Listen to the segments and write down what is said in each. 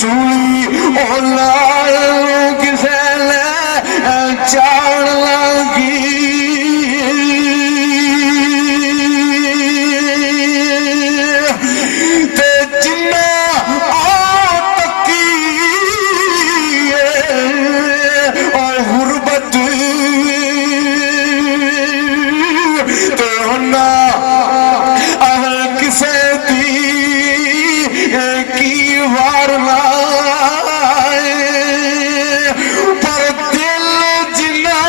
सूली किसे चाण लगी ते जिन्ना तकी और गुरबत ते होना किसे दी की वार पर दिल जिना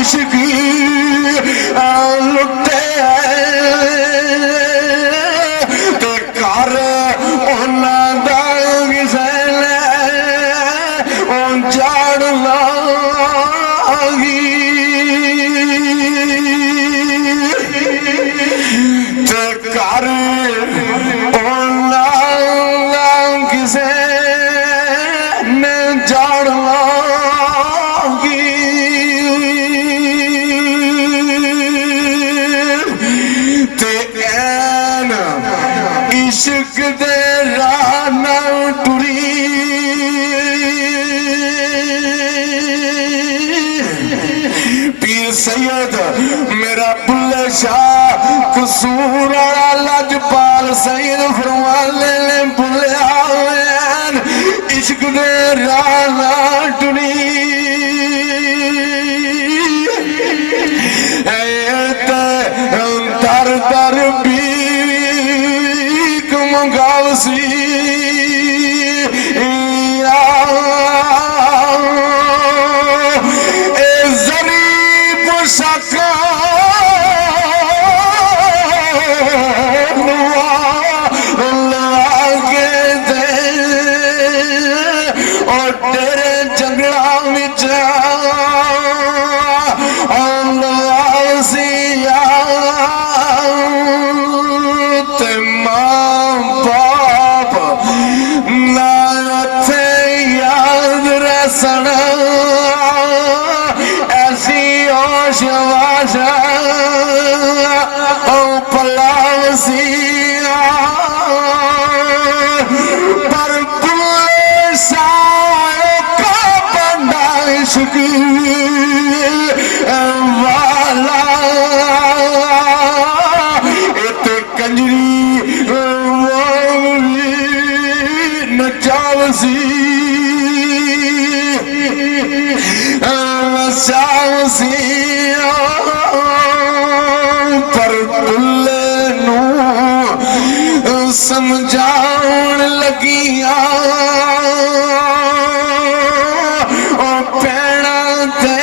इश्की लुटे तो कर किसे जाड़ लागी तो कर किसे ने जाड़ लागी ते ऐन इश्क दे राह ना टुरी पीर सैयद मेरा बुल्ले शाह कसूर वाला लजपाल सैयद फरमाने ने बुलिया इश्क दे राह ना टुरी दर दर बीक मंगावसी शका लागे दे और तेरे जंगला विच ते मां बाप ना थे याद रसन पलावसिया पर का बंदा इश्क वाला इत कंजरी नचावसी नचावसिया पर समझाउन लगिया पैणा ते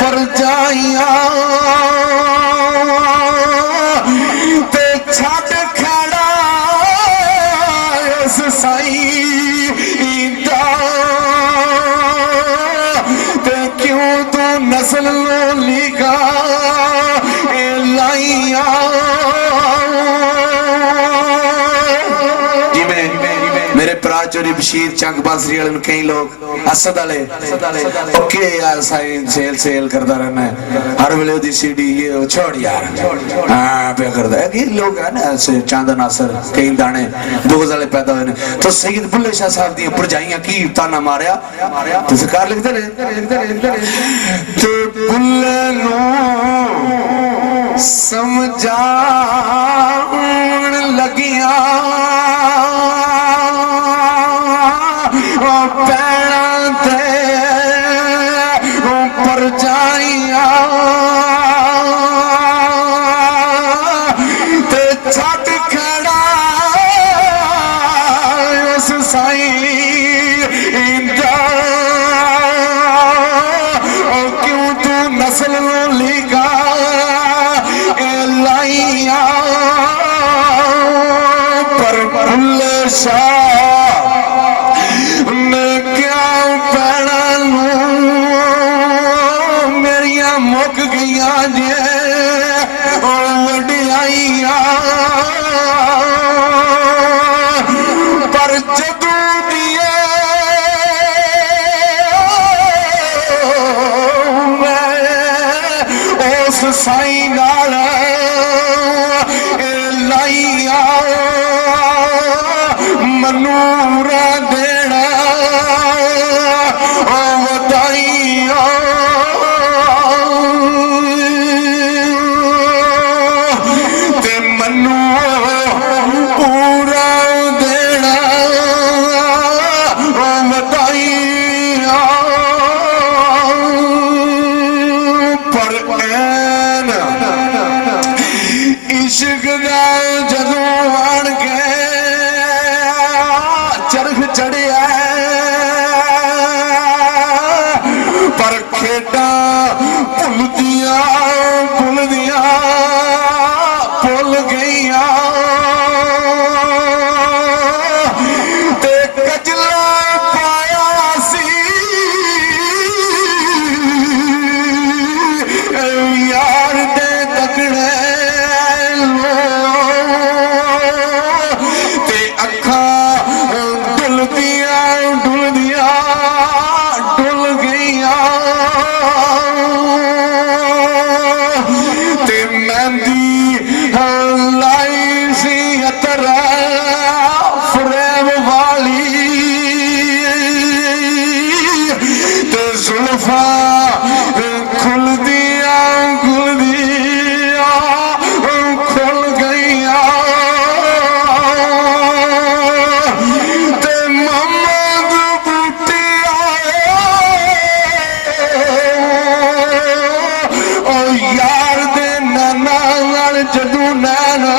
परजाइया ते छड़ खड़ा उस साई दा ते क्यों तू नस्ल लिखा लाइया चोरी बशीर चंग बांसरी वाले कई लोग असद वाले ओके यार साइन सेल करता रहना है हर वेले दी सीडी ये छोड़ यार हां पे करता है कि लोग है ना ऐसे चांदा नासर कई दाने बोझ वाले पैदा हुए तो सैयद बुल्ले शाह साहब दी परजाइयां की ताना मारया तो सरकार लिखते रहे तो बुल्ले नो समझाउन लगिया परजाइया ते छट खड़ा उस साई दा क्यों तू नस्ल लिखा लाइया पर भुल्ले शाह मुक गया जे वडियाइया पर जदू दिए उस साई नाल लाइया मनु पूरा देना बताइया पर ऐन इश्क दा जदों आण के चरख चढ़िया पर खेडा भुलदिया भुलदिया भुल गईया ते कजला पाया सी यार दे तकड़े ते अखा डुलदिया डुलदिया डुल गईया ते मेहंदी लाई सी अतर फरेब वाली ते जुल्फा खुल दिया खुल गईया ते मोहम्मद बूटी आए ओ यार दे नैना जदू नैना